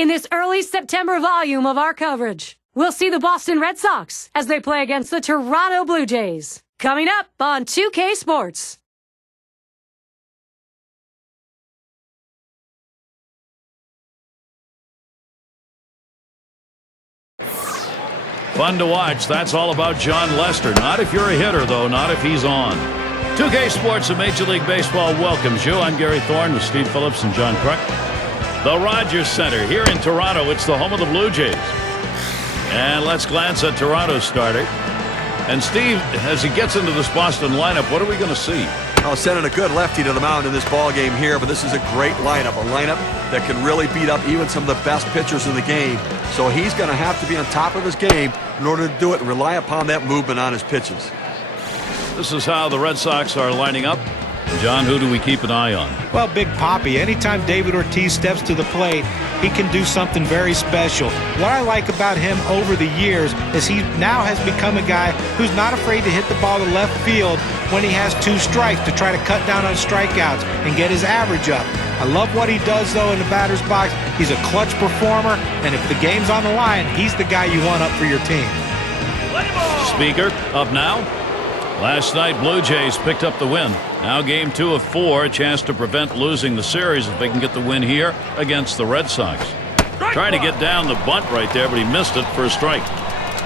In this early September volume of our coverage, we'll see the Boston Red Sox as they play against the Toronto Blue Jays. Coming up on 2K Sports. Fun to watch. That's all about John Lester. Not if you're a hitter, though. Not if he's on. 2K Sports of Major League Baseball welcomes you. I'm Gary Thorne with Steve Phillips and John Kruk. The Rogers Center here in Toronto. It's the home of the Blue Jays. And let's glance at Toronto's starter. And Steve, as he gets into this Boston lineup, what are we going to see? Oh, sending a good lefty to the mound in this ball game here, but this is a great lineup, a lineup that can really beat up even some of the best pitchers in the game. So he's going to have to be on top of his game in order to do it and rely upon that movement on his pitches. This is how the Red Sox are lining up. John, who do we keep an eye on? Well, Big Papi, anytime David Ortiz steps to the plate, he can do something very special. What I like about him over the years is he now has become a guy who's not afraid to hit the ball to left field when he has 2 strikes to try to cut down on strikeouts and get his average up. I love what he does, though, in the batter's box. He's a clutch performer, and if the game's on the line, he's the guy you want up for your team. Speaker, up now. Last night, Blue Jays picked up the win. Now game 2 of 4, a chance to prevent losing the series if they can get the win here against the Red Sox. Trying to get down the bunt right there, but he missed it for a strike.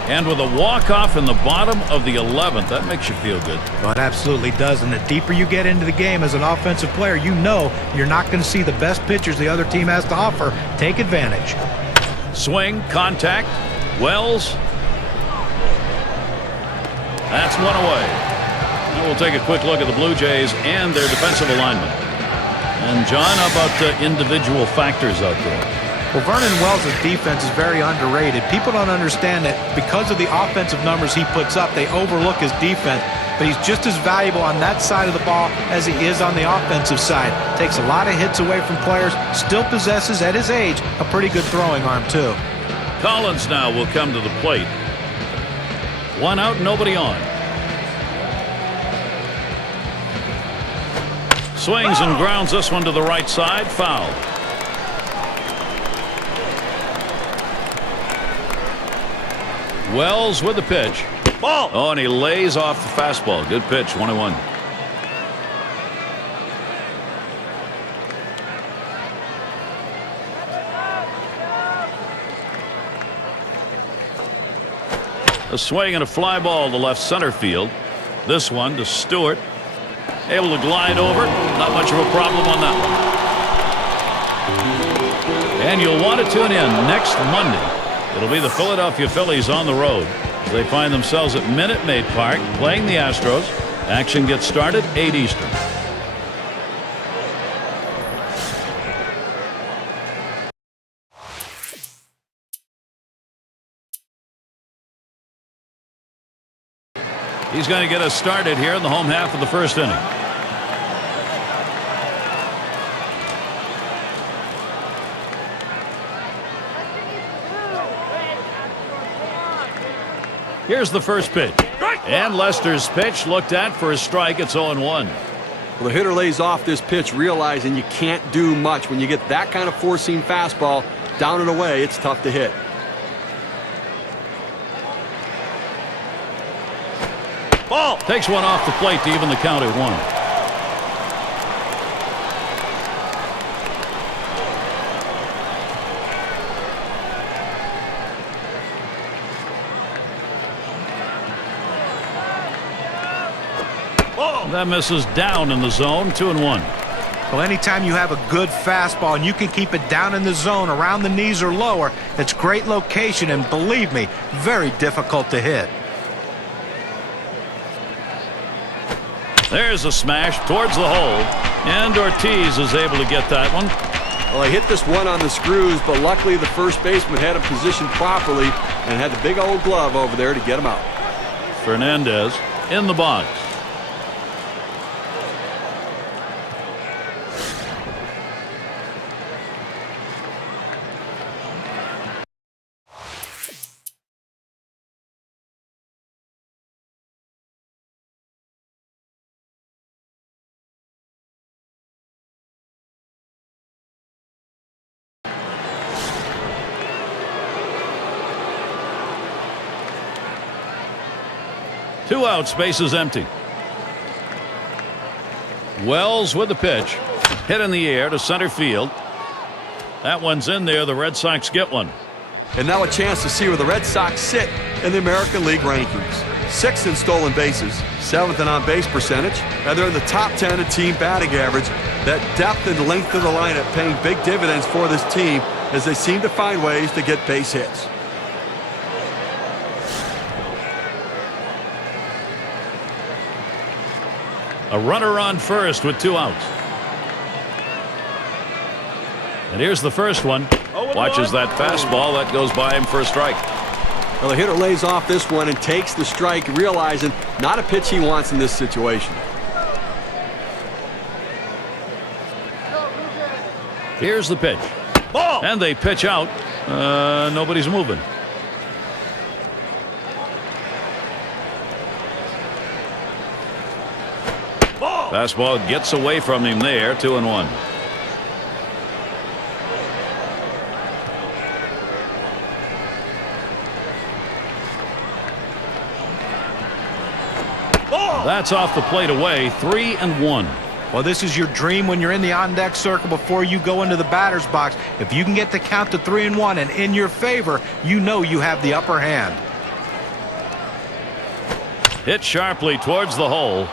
And with a walk-off in the bottom of the 11th, that makes you feel good. Well, it absolutely does, and the deeper you get into the game as an offensive player, you know you're not going to see the best pitchers the other team has to offer. Take advantage. Swing, contact, Wells. That's one away. Now we'll take a quick look at the Blue Jays and their defensive alignment. And John, how about individual factors out there? Well, Vernon Wells' defense is very underrated. People don't understand that because of the offensive numbers he puts up, they overlook his defense. But he's just as valuable on that side of the ball as he is on the offensive side. Takes a lot of hits away from players. Still possesses, at his age, a pretty good throwing arm, too. Collins now will come to the plate. 1 out, nobody on. Swings and grounds this one to the right side. Foul. Wells with the pitch. Ball. Oh, and he lays off the fastball. Good pitch. 1-1. A swing and a fly ball to left center field. This one to Stewart. Able to glide over. Not much of a problem on that one. And you'll want to tune in next Monday. It'll be the Philadelphia Phillies on the road as they find themselves at Minute Maid Park playing the Astros. Action gets started 8 Eastern. He's going to get us started here in the home half of the first inning. Here's the first pitch. And Lester's pitch looked at for a strike. It's 0-1. Well, the hitter lays off this pitch, realizing you can't do much. When you get that kind of four-seam fastball down and away, it's tough to hit. Ball. Takes one off the plate to even the count at 1. That misses down in the zone. 2-1. Well, anytime you have a good fastball and you can keep it down in the zone around the knees or lower, it's great location and, believe me, very difficult to hit. There's a smash towards the hole, and Ortiz is able to get that one. Well, I hit this one on the screws, but luckily the first baseman had him positioned properly and had the big old glove over there to get him out. Fernandez in the box. 2 outs, bases empty. Wells with the pitch. Hit in the air to center field. That one's in there. The Red Sox get one. And now a chance to see where the Red Sox sit in the American League rankings. 6th in stolen bases, 7th in on-base percentage, and they're in the top 10 in team batting average. That depth and length of the lineup paying big dividends for this team as they seem to find ways to get base hits. A runner on first with 2 outs. And here's the first one. Watches that fastball. That goes by him for a strike. Well, the hitter lays off this one and takes the strike, realizing not a pitch he wants in this situation. Here's the pitch. Ball. And they pitch out. Nobody's moving. Ball. Fastball gets away from him there. 2-1. That's off the plate away. 3-1. Well, this is your dream when you're in the on-deck circle before you go into the batter's box. If you can get the count to 3-1 and in your favor, you know you have the upper hand. Hit sharply towards the hole.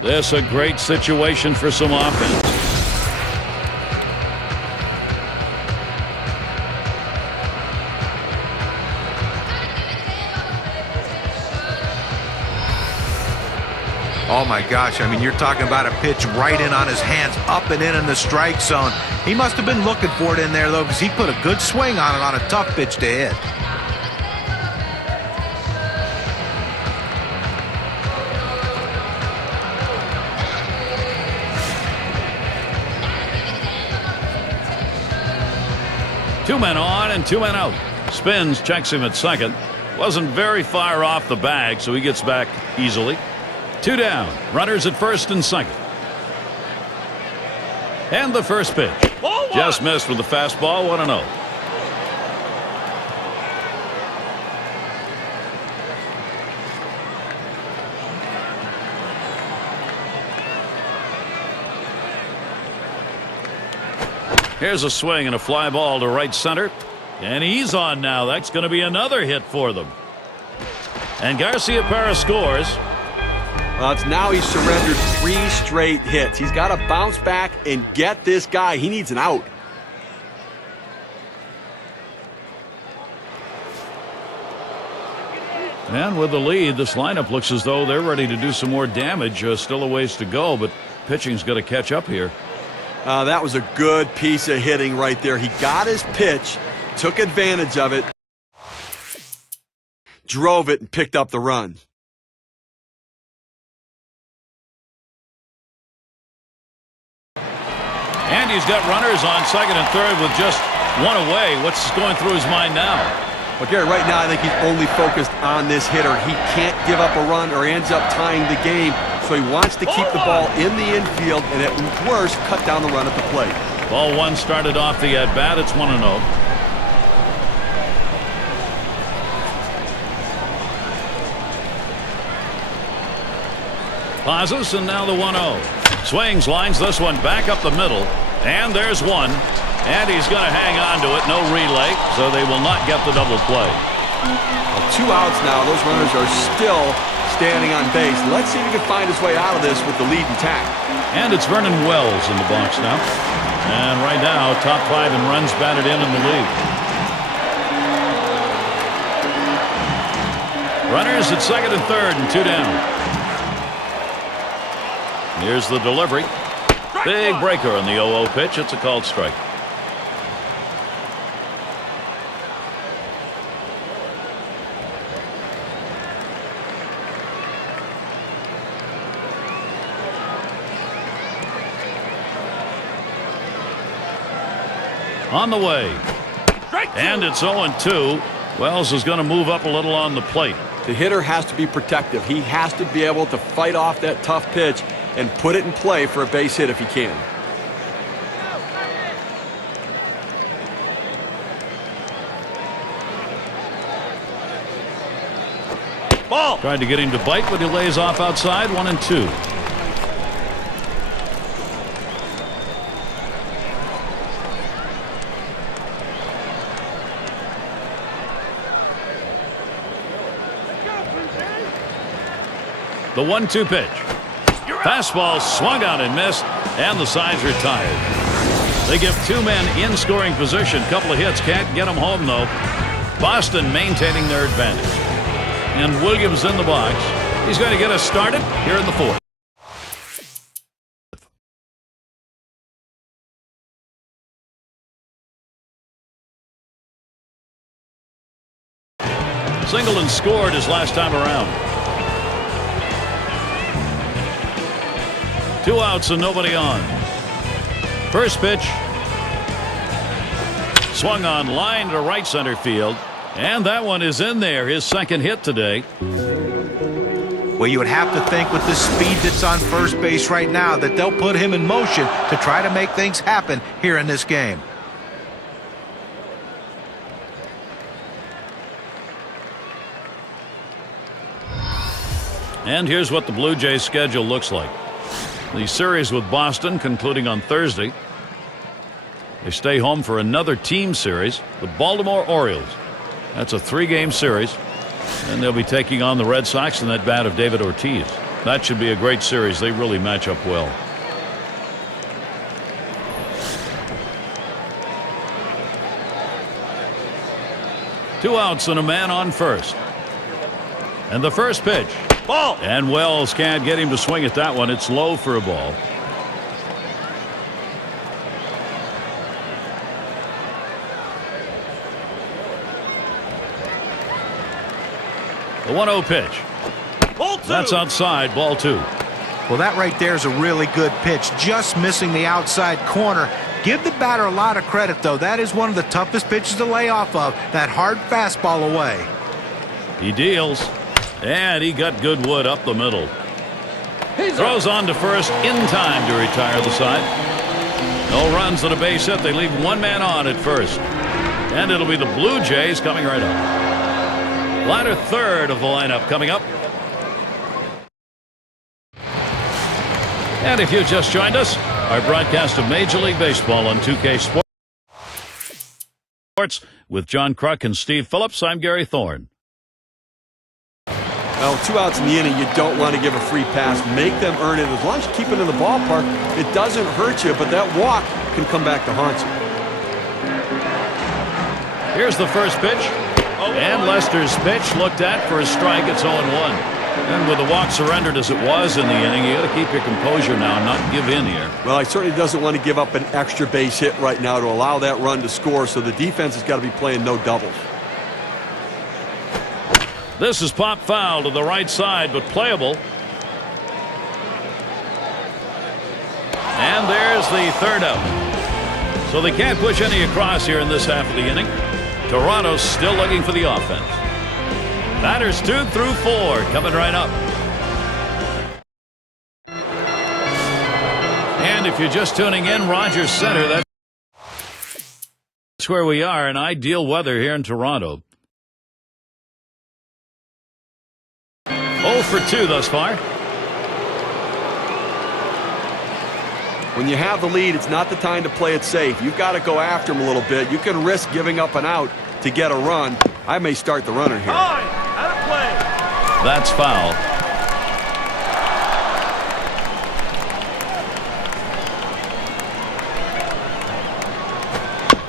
This a great situation for some offense. Oh my gosh, I mean, you're talking about a pitch right in on his hands, up and in the strike zone. He must have been looking for it in there, though, because he put a good swing on it on a tough pitch to hit. Two men on and 2 men out. Spins, checks him at second. Wasn't very far off the bag, so he gets back easily. 2 down. Runners at first and second. And the first pitch. Just missed with the fastball. 1-0. Here's a swing and a fly ball to right center. And he's on now. That's going to be another hit for them. And Garciaparra scores. It's now he's surrendered 3 straight hits. He's got to bounce back and get this guy. He needs an out. And with the lead, this lineup looks as though they're ready to do some more damage. Still a ways to go, but pitching's got to catch up here. That was a good piece of hitting right there. He got his pitch, took advantage of it, drove it, and picked up the run. And he's got runners on second and third with just 1 away. What's going through his mind now? Well, Gary, right now I think he's only focused on this hitter. He can't give up a run or ends up tying the game, so he wants to keep the ball in the infield and at worst cut down the run at the plate. Ball 1 started off the at-bat. It's 1-0. Pauses, and now the 1-0. Swings, lines this one back up the middle, and there's one. And he's going to hang on to it. No relay, so they will not get the double play. Well, 2 outs now. Those runners are still standing on base. Let's see if he can find his way out of this with the lead intact. And it's Vernon Wells in the box now. And right now, top 5 in runs batted in the league. Runners at second and third and 2 down. Here's the delivery. Big breaker on the 0-0 pitch. It's a called strike. On the way. And it's 0-2. Wells is going to move up a little on the plate. The hitter has to be protective. He has to be able to fight off that tough pitch and put it in play for a base hit if he can. Tried to get him to bite, but he lays off outside. 1-2. The 1-2 pitch. Fastball swung out and missed, and the side's retired. They give two men in scoring position. Couple of hits, can't get them home though. Boston maintaining their advantage. And Williams in the box. He's going to get us started here in the fourth. Singleton scored his last time around. 2 outs and nobody on. First pitch. Swung on, line to right center field. And that one is in there. His second hit today. Well, you would have to think with the speed that's on first base right now that they'll put him in motion to try to make things happen here in this game. And here's what the Blue Jays schedule looks like. The series with Boston concluding on Thursday. They stay home for another team series, the Baltimore Orioles. That's a 3-game series. And they'll be taking on the Red Sox in that bat of David Ortiz. That should be a great series. They really match up well. Two outs and a man on first. And the first pitch. Ball. And Wells can't get him to swing at that one. It's low for a ball. The 1-0 pitch. That's outside, ball 2. Well, that right there is a really good pitch, just missing the outside corner. Give the batter a lot of credit, though. That is one of the toughest pitches to lay off of, that hard fastball away. He deals, and he got good wood up the middle. Throws on to first in time to retire the side. No runs on a base hit. They leave one man on at first. And it'll be the Blue Jays coming right up. Latter third of the lineup coming up. And if you just joined us, our broadcast of Major League Baseball on 2K Sports with John Kruk and Steve Phillips. I'm Gary Thorne. Well, 2 outs in the inning, you don't want to give a free pass. Make them earn it. As long as you keep it in the ballpark, it doesn't hurt you, but that walk can come back to haunt you. Here's the first pitch. And Lester's pitch looked at for a strike. It's 0-1. And with the walk surrendered as it was in the inning, you got to keep your composure now and not give in here. Well, he certainly doesn't want to give up an extra base hit right now to allow that run to score, so the defense has got to be playing no doubles. This is pop foul to the right side, but playable. And there's the third out. So they can't push any across here in this half of the inning. Toronto's still looking for the offense. Batters 2 through 4 coming right up. And if you're just tuning in, Rogers Center, that's where we are in ideal weather here in Toronto. 0 for 2 thus far. When you have the lead, it's not the time to play it safe. You've got to go after him a little bit. You can risk giving up an out to get a run. I may start the runner here. Out of play. That's foul.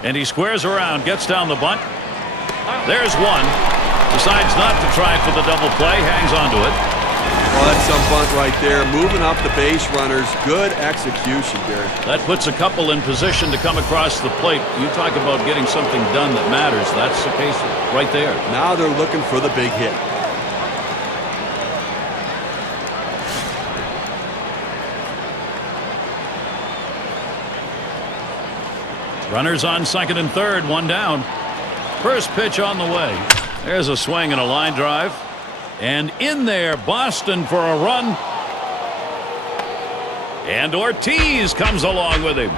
And he squares around, gets down the bunt. There's one. Decides not to try for the double play, hangs on to it. Oh, that's some bunt right there. Moving up the base runners. Good execution, Gary. That puts a couple in position to come across the plate. You talk about getting something done that matters. That's the case right there. Now they're looking for the big hit. Runners on second and third, one down. First pitch on the way. There's a swing and a line drive. And in there, Boston for a run. And Ortiz comes along with him.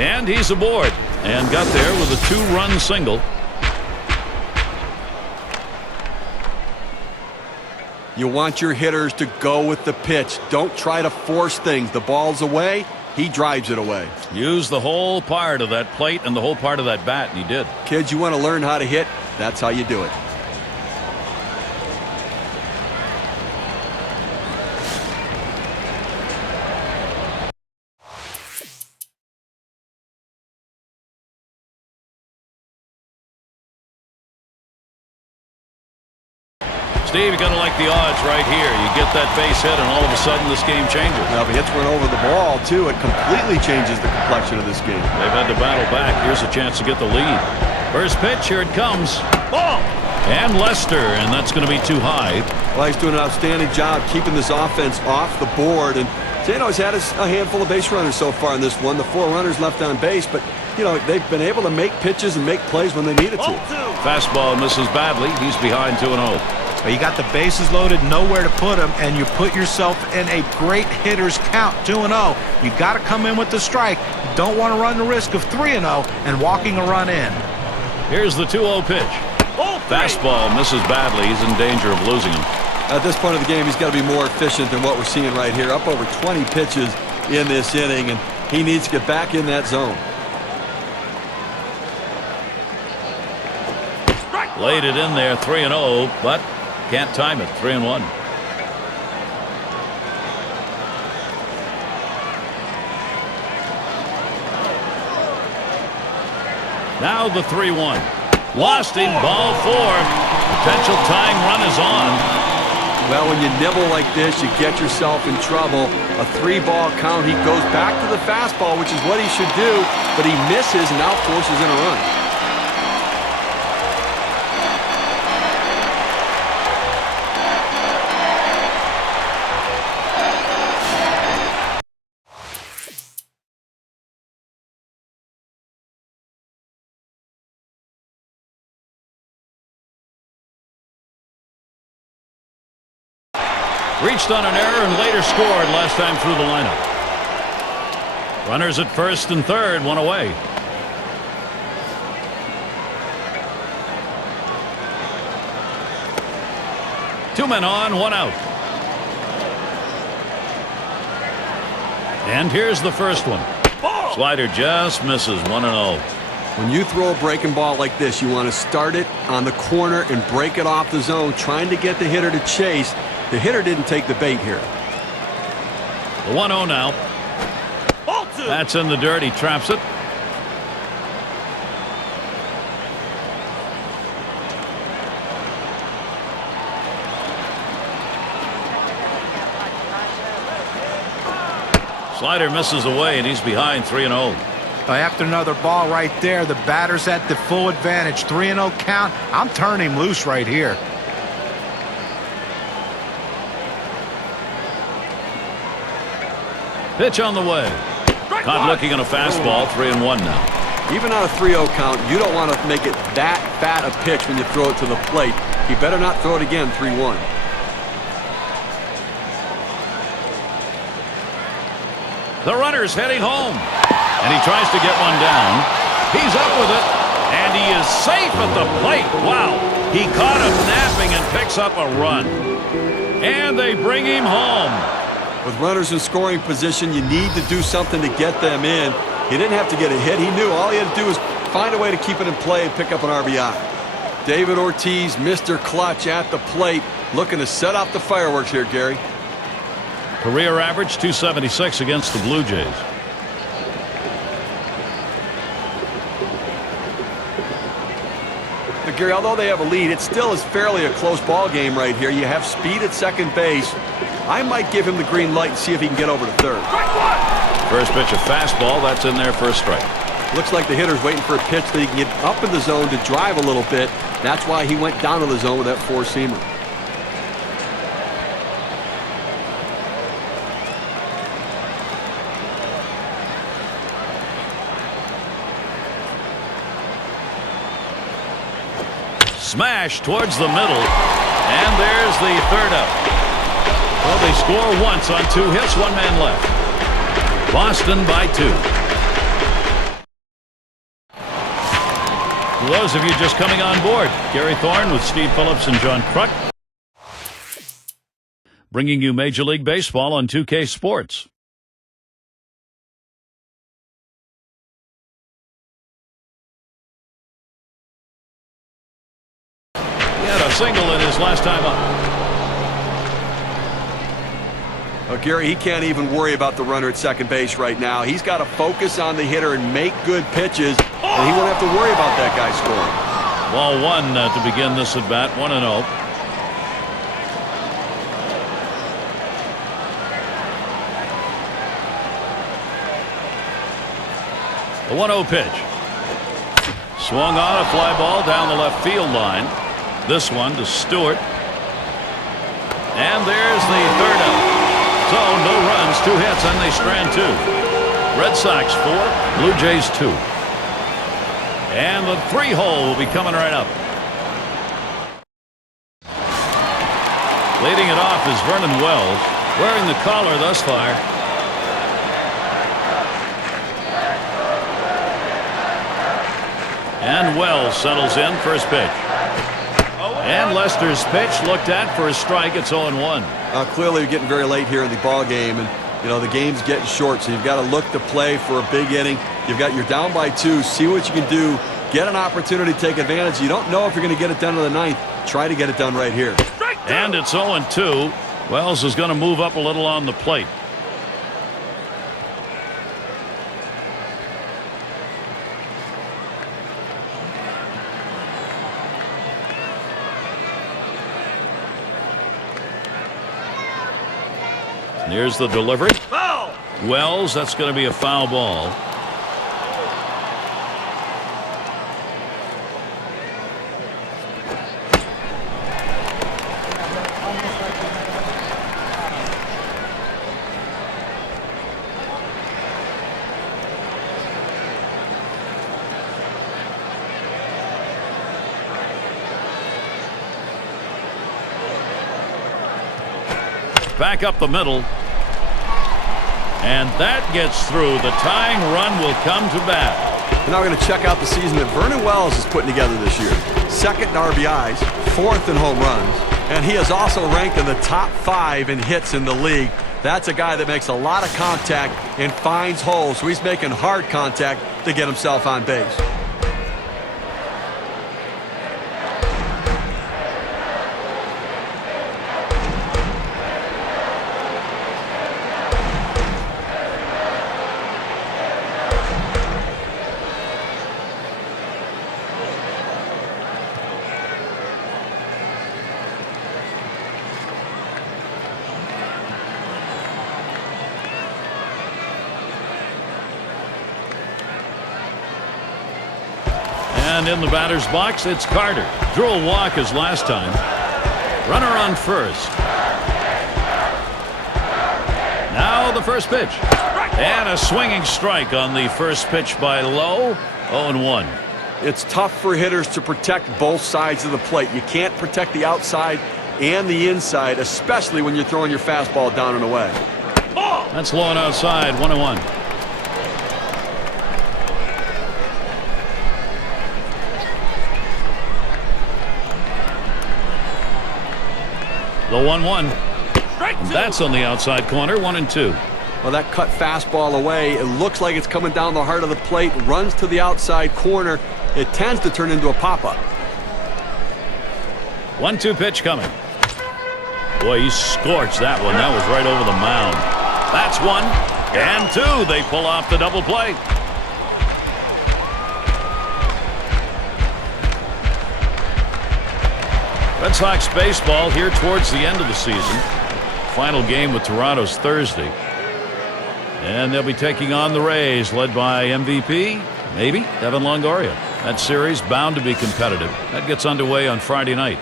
And he's aboard. And got there with a 2-run single. You want your hitters to go with the pitch. Don't try to force things. The ball's away, he drives it away. Use the whole part of that plate and the whole part of that bat, and he did. Kids, you want to learn how to hit? That's how you do it. Steve, you're going to like the odds right here. You get that base hit, and all of a sudden this game changes. Now, if he hits one over the ball, too, it completely changes the complexion of this game. They've had to battle back. Here's a chance to get the lead. First pitch, here it comes. Ball! And Lester, and that's going to be too high. Well, he's doing an outstanding job keeping this offense off the board. And Jano's had a handful of base runners so far in this one. The 4 runners left on base, but, you know, they've been able to make pitches and make plays when they needed to. Fastball misses badly. He's behind 2-0. You got the bases loaded, nowhere to put them, and you put yourself in a great hitter's count, 2-0. You got to come in with the strike. You don't want to run the risk of 3-0 and walking a run in. Here's the 2-0 pitch. Fastball misses badly. He's in danger of losing him. At this point of the game, he's got to be more efficient than what we're seeing right here. Up over 20 pitches in this inning, and he needs to get back in that zone. Laid it in there, 3-0, but can't time it, 3-1. Now the 3-1. Lost in ball 4. Potential tying run is on. Well, when you nibble like this, you get yourself in trouble. A 3-ball count. He goes back to the fastball, which is what he should do, but he misses and now forces in a run. Reached on an error and later scored last time through the lineup. Runners at first and third, one away. Two men on, one out. And here's the first one. Slider just misses, 1-0. When you throw a breaking ball like this, you want to start it on the corner and break it off the zone, trying to get the hitter to chase. The hitter didn't take the bait here. The 1-0 now. That's in the dirt. He traps it. Slider misses away, and he's behind 3-0. After another ball right there, the batter's at the full advantage. 3-0 count. I'm turning him loose right here. Pitch on the way. Not looking at a fastball. 3-1 now. Even on a 3-0 count, you don't want to make it that fat a pitch when you throw it to the plate. You better not throw it again. 3-1. The runner's heading home, and he tries to get one down. He's up with it, and he is safe at the plate. Wow. He caught him napping and picks up a run. And they bring him home. With runners in scoring position, you need to do something to get them in. He didn't have to get a hit. He knew all he had to do was find a way to keep it in play and pick up an RBI. David Ortiz, Mr. Clutch at the plate, looking to set off the fireworks here, Gary. Career average 276 against the Blue Jays. But Gary, although they have a lead, it still is fairly a close ball game right here. You have speed at second base. I might give him the green light and see if he can get over to third. First pitch, a fastball. That's in there for a strike. Looks like the hitter's waiting for a pitch that he can get up in the zone to drive a little bit. That's why he went down to the zone with that four-seamer. Smash towards the middle, and there's the third out. Well, they score once on 2 hits, 1 man left. Boston by 2. For those of you just coming on board, Gary Thorne with Steve Phillips and John Kruk. bringing you Major League Baseball on 2K Sports. He had a single in his last time up. Well, Gary, he can't even worry about the runner at second base right now. He's got to focus on the hitter and make good pitches, and he won't have to worry about that guy scoring. Ball one to begin this at bat, 1-0. A 1-0 pitch. Swung on, a fly ball down the left field line. This one to Stewart. And there's the third out. So no runs, 2 hits, and they strand 2. Red Sox 4, Blue Jays 2. And the 3-hole will be coming right up. Leading it off is Vernon Wells, wearing the collar thus far. And Wells settles in, first pitch. And Lester's pitch looked at for a strike. It's 0-1. Clearly you're getting very late here in the ball game, and the game's getting short, so you've got to look to play for a big inning. You're down by 2. See what you can do. Get an opportunity to take advantage. You don't know if you're going to get it done to the 9th. Try to get it done right here. And it's 0-2. Wells is going to move up a little on the plate. Here's the delivery. Foul! Wells, that's going to be a foul ball. Back up the middle. And that gets through. The tying run will come to bat. And now we're going to check out the season that Vernon Wells is putting together this year. 2nd in RBIs, 4th in home runs, and he is also ranked in the top 5 in hits in the league. That's a guy that makes a lot of contact and finds holes, so he's making hard contact to get himself on base. And in the batter's box, it's Carter. Drew a walk his last time. Runner on first. Now the first pitch. And a swinging strike on the first pitch by Lowe. 0-1. It's tough for hitters to protect both sides of the plate. You can't protect the outside and the inside, especially when you're throwing your fastball down and away. That's low and outside, 1-1. The 1-1. And that's on the outside corner, 1-2. Well, that cut fastball away. It looks like it's coming down the heart of the plate, runs to the outside corner. It tends to turn into a pop-up. 1-2 pitch coming. Boy, he scorched that one. That was right over the mound. That's 1 and 2. They pull off the double play. Red Sox baseball here towards the end of the season. Final game with Toronto's Thursday. And they'll be taking on the Rays, led by MVP, maybe, Evan Longoria. That series bound to be competitive. That gets underway on Friday night.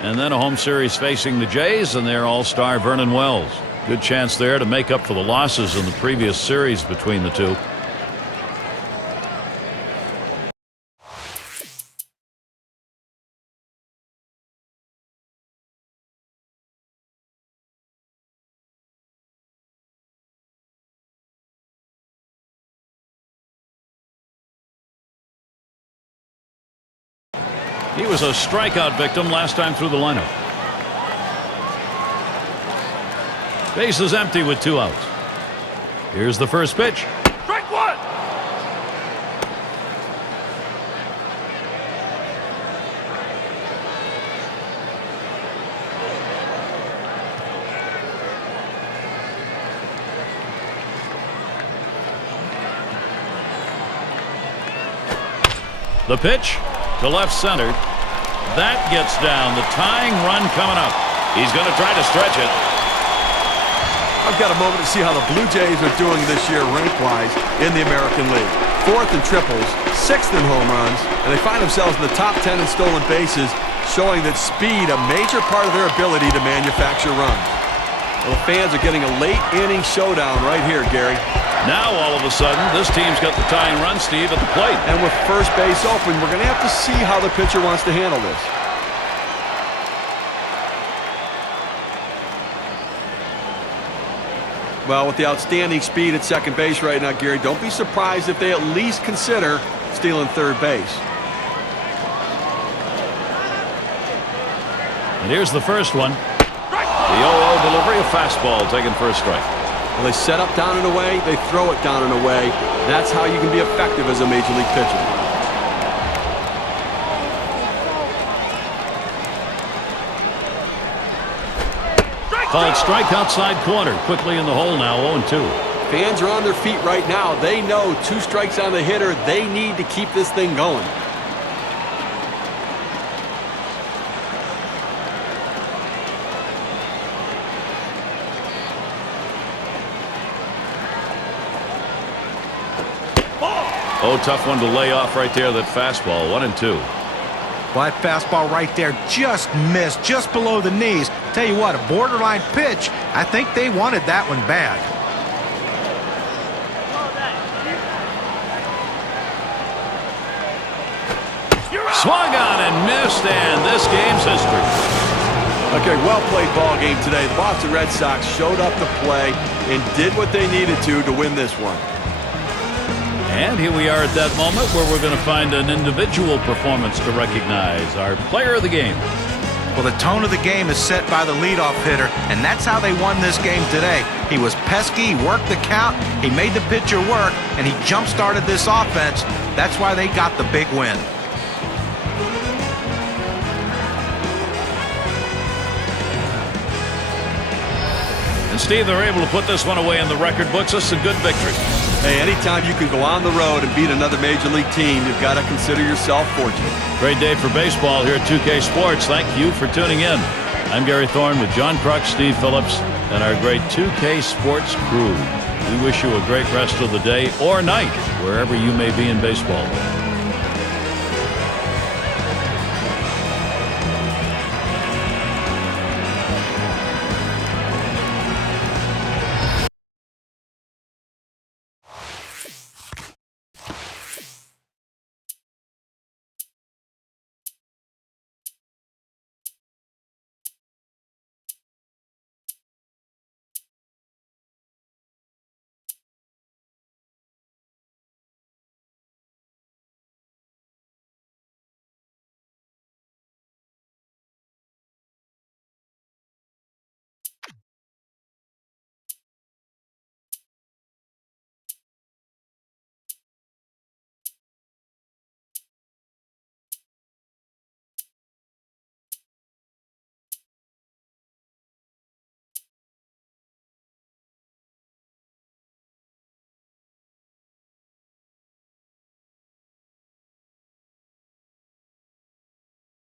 And then a home series facing the Jays and their all-star Vernon Wells. Good chance there to make up for the losses in the previous series between the two. He was a strikeout victim last time through the lineup. Base is empty with 2 outs. Here's the first pitch. Strike one. The pitch to left center. That gets down. The tying run coming up. He's going to try to stretch it. I've got a moment to see how the Blue Jays are doing this year rank-wise in the American League. 4th in triples, 6th in home runs, and they find themselves in the top 10 in stolen bases, showing that speed, a major part of their ability to manufacture runs. Well, the fans are getting a late-inning showdown right here, Gary. Now, all of a sudden, this team's got the tying run, Steve, at the plate. And with first base open, we're going to have to see how the pitcher wants to handle this. Well, with the outstanding speed at second base right now, Gary, don't be surprised if they at least consider stealing third base. And here's the first one. The 0-0 delivery, a fastball taken for a strike. Well, they set up down and away, they throw it down and away. That's how you can be effective as a major league pitcher. Called strike outside corner. Quickly in the hole now, 0-2. Fans are on their feet right now. They know 2 strikes on the hitter. They need to keep this thing going. Oh, tough one to lay off right there, that fastball, 1-2. Well, that fastball right there just missed, just below the knees. Tell you what, a borderline pitch. I think they wanted that one bad. Swung on and missed, and this game's history. Okay, well-played ball game today. The Boston Red Sox showed up to play and did what they needed to win this one. And here we are at that moment where we're going to find an individual performance to recognize our player of the game. Well, the tone of the game is set by the leadoff hitter, and that's how they won this game today. He was pesky, he worked the count, he made the pitcher work, and he jump-started this offense. That's why they got the big win. And Steve, they're able to put this one away in the record books. This is a good victory. Hey, anytime you can go on the road and beat another major league team, you've got to consider yourself fortunate. Great day for baseball here at 2K Sports. Thank you for tuning in. I'm Gary Thorne with John Kruk, Steve Phillips, and our great 2K Sports crew. We wish you a great rest of the day or night, wherever you may be in baseball.